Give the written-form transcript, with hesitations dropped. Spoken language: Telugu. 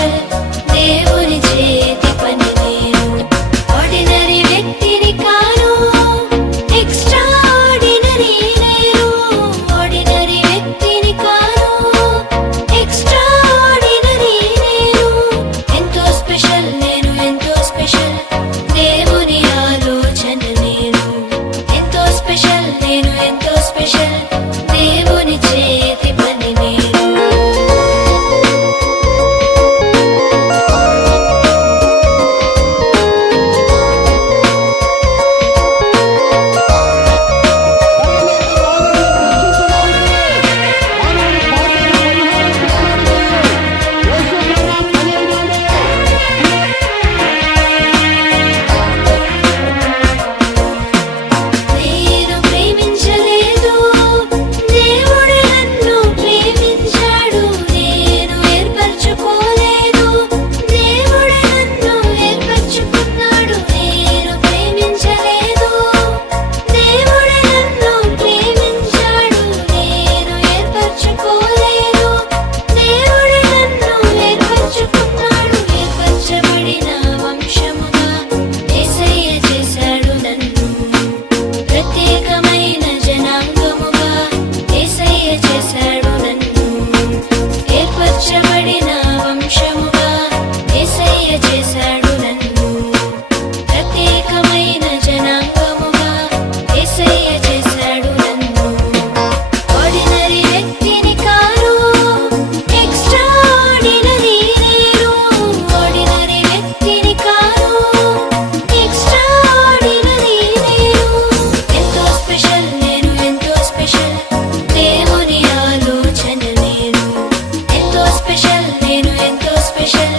స్పెషల్ దేవుని చేతి పని నేను ఆర్డినరీ వ్యక్తిని కాను ఎక్స్ట్రా ఆర్డినరీ నేను ఆర్డినరీ వ్యక్తిని కాను ఎక్స్ట్రా ఆర్డినరీ నేను ఎంతో స్పెషల్ నేను ఎంతో స్పెషల్ దేవుని ఆలోచన నేను ఎంతో స్పెషల్ నేను ఎంతో స్పెషల్ దేవుని చేతి పని నేను నేను ప్రేమించలేదు దేవుడే నన్ను ప్రేమించాడు నేను ఏర్పరచుకోలేదు దేవుడే నన్ను ఏర్పరచుకున్నాడు నేను ప్రేమించలేదు దేవుడే నన్ను ప్రేమించాడు నేను ఏర్పరచుకోలేదు దేవుడే నన్ను ఏర్పరచుకున్నాడు ఏర్పరచబడిన వంశముగా యేసయ్య చేశాడు నన్ను ప్రత్యేకమైన జనాంగముగా యేసయ్య చేశాడు నన్ను ఏర్పరచబడిన వంశముగా యేసయ్య చేశాడు నన్ను ప్రత్యేకమైన జనాంగముగా యేసయ్య చేశాడు నన్ను ఆర్డినరీ వ్యక్తిని కాను ఎక్స్ట్రా ఆర్డినరీ నేను ఆర్డినరీ వ్యక్తిని కాను ఎక్స్ట్రా ఆర్డినరీ నేను ఎంతో స్పెషల్ నేను ఎంతో స్పెషల్ దేవుని ఆలోచన నేను ఎంతో స్పెషల్ నేను ఎంతో స్పెషల్